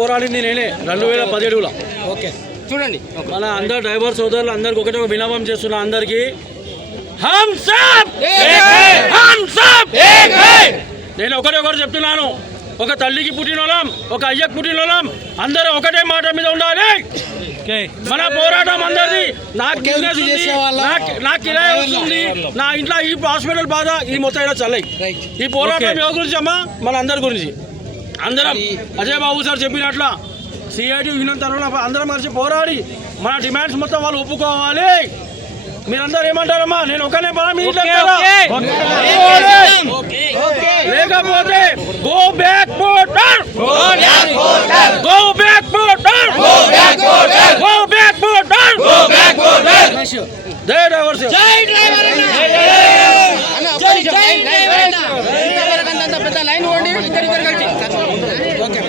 పోరాడింది నేనే 2017లో. ఓకే చూడండి, మన అందరు డ్రైవర్ సోదరులు అందరికి ఒకటే ఒక విన్నపం చేస్తున్నా, అందరికి హమ్ సబ్ ఏక్ హై. నేను ఒకటి చెప్తున్నాను, ఒక తల్లికి పుట్టినోళ్ళం, ఒక అయ్యకి పుట్టినోళ్ళం, అందరూ ఒకటే మాట మీద ఉండాలి. మన పోరాటం అందరిది. నాకు బిజినెస్ ఉంది, నాకు కిరాయి వస్తుంది, నా ఇంట్లో ఈ హాస్పిటల్ బాధ, ఈ మొత్తం చల్లయి. ఈ పోరాటం ఎవరి గురించి అమ్మా? మన అందరి గురించి. అందరం అజయ్ బాబు సార్ చెప్పినట్ల సిఐటి విన్న తర్వాత అందరం కలిసి పోరాడి మన డిమాండ్స్ మొత్తం వాళ్ళు ఒప్పుకోవాలి. మీరందరూ ఏమంటారమ్మా? నేను ఒకనే పని లేకపోతే go back motor, go back motor, go back motor, go back motor, go back motor, go back motor. జై డ్రైవర్స్, జై డ్రైవర్ అన్న, జై జై డ్రైవర్ అన్న. పెద్ద లైన్ ఓడి ఇద్దరు కలిసి. ఓకే.